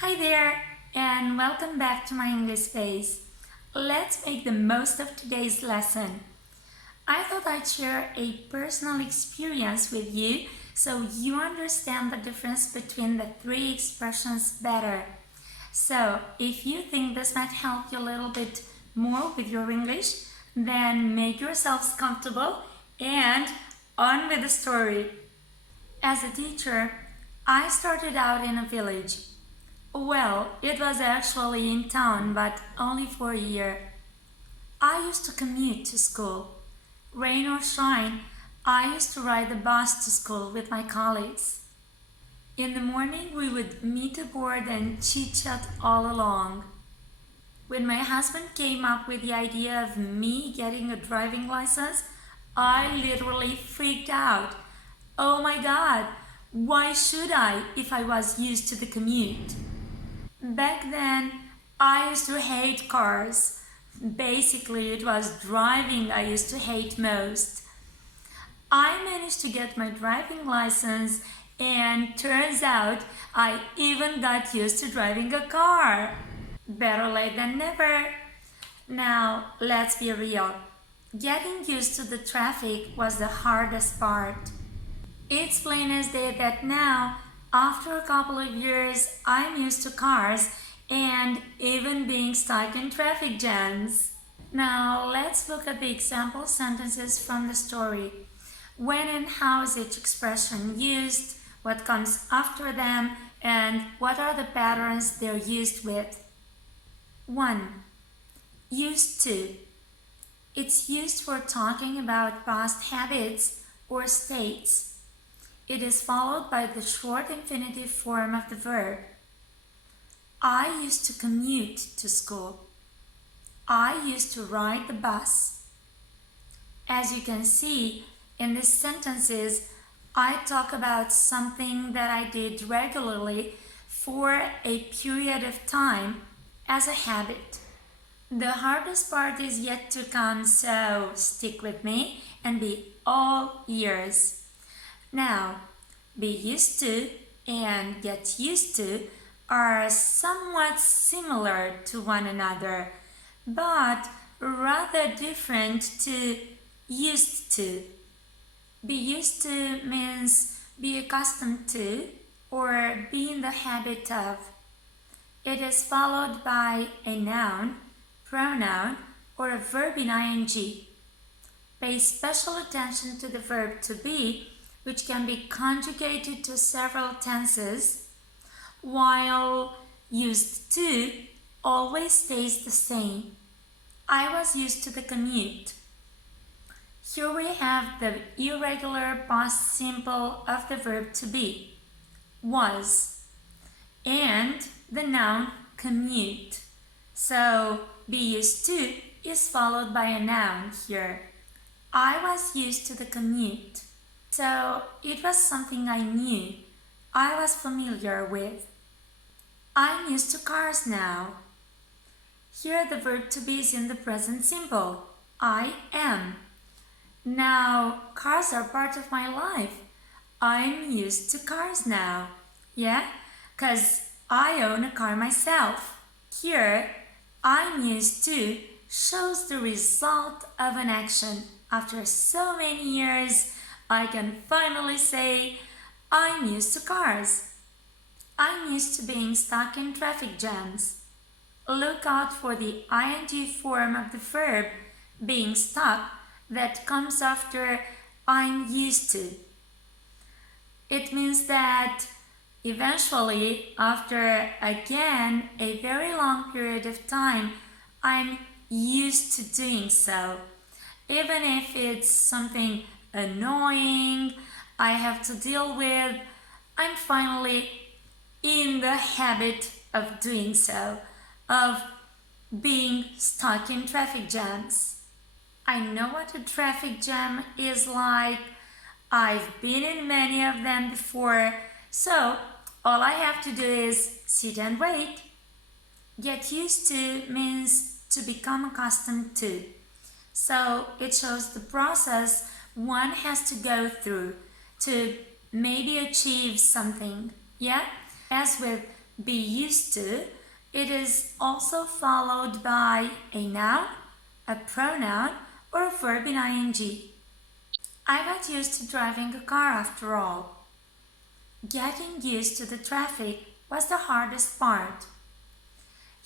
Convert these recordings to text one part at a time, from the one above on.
Hi there, and welcome back to my English space. Let's make the most of today's lesson. I thought I'd share a personal experience with you so you understand the difference between the three expressions better. So, if you think this might help you a little bit more with your English, then make yourselves comfortable and on with the story. As a teacher, I started out in a village. Well, it was actually in town, but only for a year. I used to commute to school. Rain or shine, I used to ride the bus to school with my colleagues. In the morning, we would meet aboard and chit-chat all along. When my husband came up with the idea of me getting a driving license, I literally freaked out. Oh my God, why should I if I was used to the commute? Back then, I used to hate cars. Basically, it was driving I used to hate most. I managed to get my driving license, and turns out I even got used to driving a car. Better late than never. Now, let's be real. Getting used to the traffic was the hardest part. It's plain as day that now, after a couple of years, I'm used to cars and even being stuck in traffic jams. Now, let's look at the example sentences from the story. When and how is each expression used, what comes after them, and what are the patterns they're used with. 1. Used to. It's used for talking about past habits or states. It is followed by the short infinitive form of the verb. I used to commute to school. I used to ride the bus. As you can see, in these sentences, I talk about something that I did regularly for a period of time as a habit. The hardest part is yet to come, so stick with me and be all ears. Now, be used to and get used to are somewhat similar to one another, but rather different to used to. Be used to means be accustomed to or be in the habit of. It is followed by a noun, pronoun, or a verb in ing. Pay special attention to the verb to be, which can be conjugated to several tenses, while used to always stays the same. I was used to the commute. Here we have the irregular past simple of the verb to be, was, and the noun commute. So, be used to is followed by a noun here. I was used to the commute. So, it was something I knew, I was familiar with. I'm used to cars now. Here the verb to be is in the present simple. I am. Now, cars are part of my life. I'm used to cars now. Yeah? 'Cause I own a car myself. Here, I'm used to shows the result of an action. After so many years, I can finally say, I'm used to cars. I'm used to being stuck in traffic jams. Look out for the ing form of the verb, being stuck, that comes after I'm used to. It means that eventually, after again a very long period of time, I'm used to doing so. Even if it's something annoying I have to deal with, I'm finally in the habit of doing so, of being stuck in traffic jams. I know what a traffic jam is like. I've been in many of them before, so all I have to do is sit and wait. Get used to means to become accustomed to. So it shows the process one has to go through to maybe achieve something. Yeah? As with be used to, it is also followed by a noun, a pronoun, or a verb in ing. I got used to driving a car after all. Getting used to the traffic was the hardest part.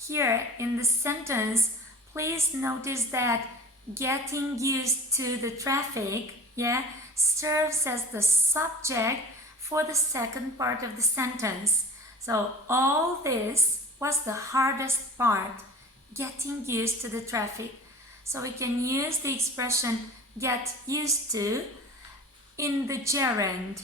Here in the sentence, please notice that getting used to the traffic, serves as the subject for the second part of the sentence. So all this was the hardest part, getting used to the traffic. So we can use the expression get used to in the gerund,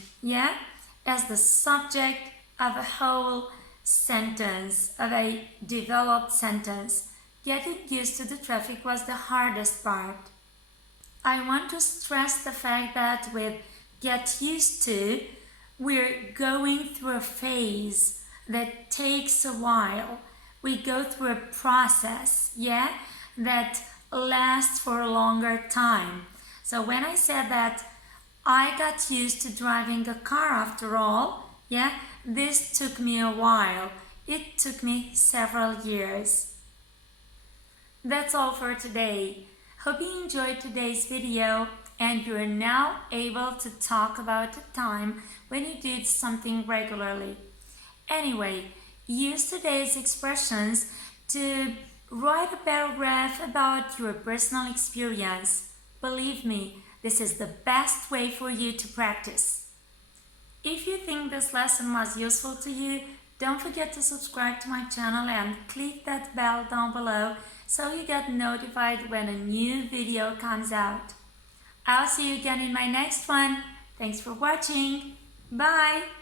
as the subject of a whole sentence, of a developed sentence. Getting used to the traffic was the hardest part. I want to stress the fact that with get used to, we're going through a phase that takes a while. We go through a process, that lasts for a longer time. So when I said that I got used to driving a car after all, this took me a while. It took me several years. That's all for today. Hope you enjoyed today's video and you're now able to talk about a time when you did something regularly. Anyway, use today's expressions to write a paragraph about your personal experience. Believe me, this is the best way for you to practice. If you think this lesson was useful to you, don't forget to subscribe to my channel and click that bell down below so you get notified when a new video comes out. I'll see you again in my next one. Thanks for watching. Bye!